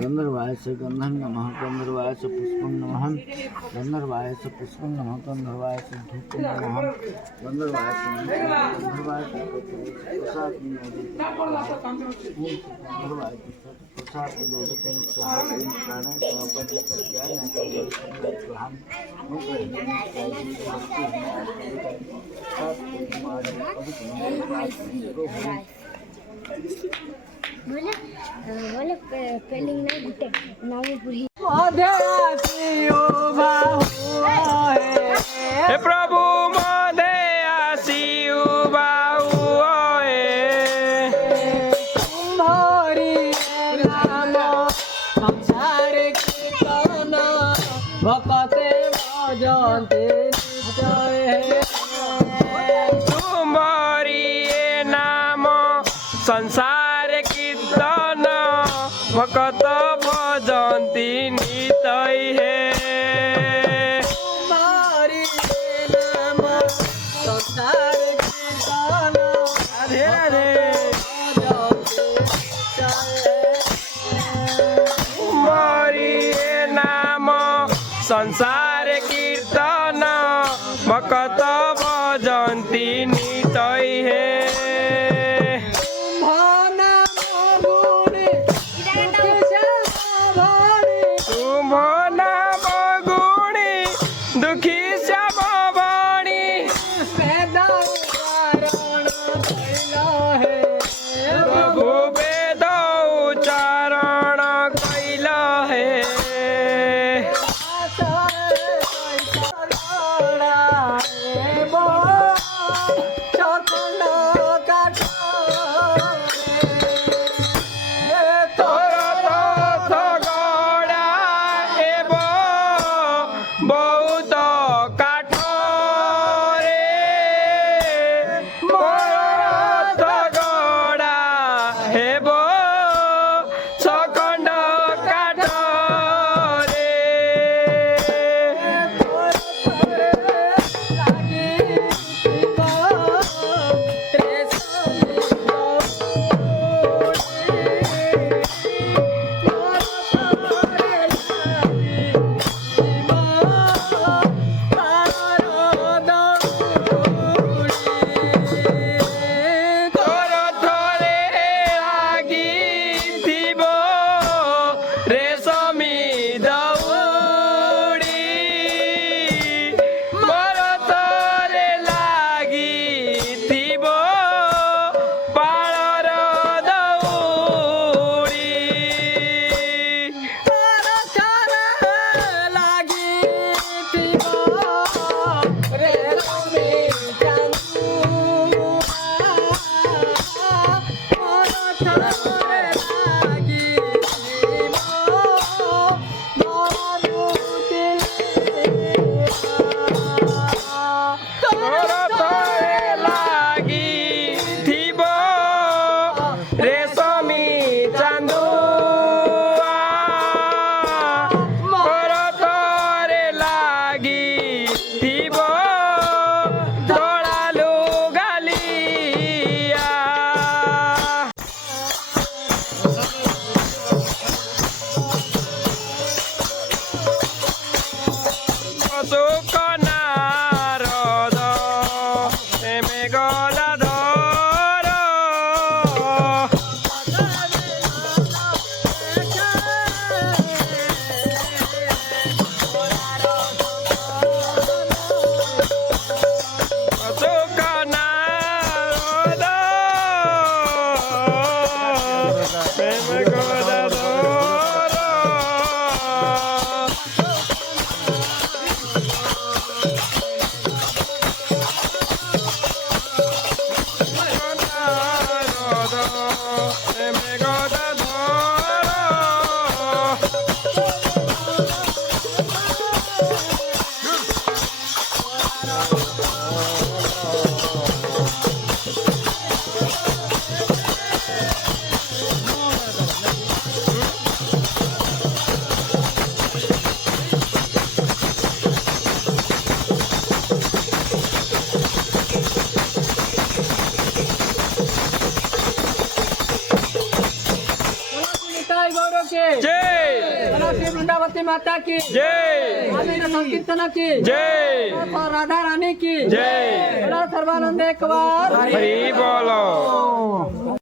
गंधर्वाय से गंधं नमः, गंधर्वाय से पुष्पं नमः, गंधर्वाय से पुष्पं नमः, गंधर्वाय से धूपं नमः, गंधर्वाय से गंधर्वाय से प्रसाद गंधर्वाय प्रसाद बोले बोले पेलिंग नहीं गुटे नाम पूरी हे प्रभु मधे आसी बाहु तुम्हारी नाम संसार कीर्तन भक्ते भजन्ते नित्य तुम्हारी नाम संसार कीर्तन भक्त भजन्ती नितै हे तुम्हारी नाम संसार कीर्तन राधे राधे तुम्हारी नाम संसार कीर्तन भक्त भजन्ती नितै हे तुम नाम गुणी दुखी श्याम वाणी प्रभु वेद उच्चारण कैल हे चक्र जय बोलो श्री वृंदावती माता की जय आमिर संकीर्तन की जय बोलो राधा रानी की जय बोलो सर्वानंद एक बार हरि बोलो।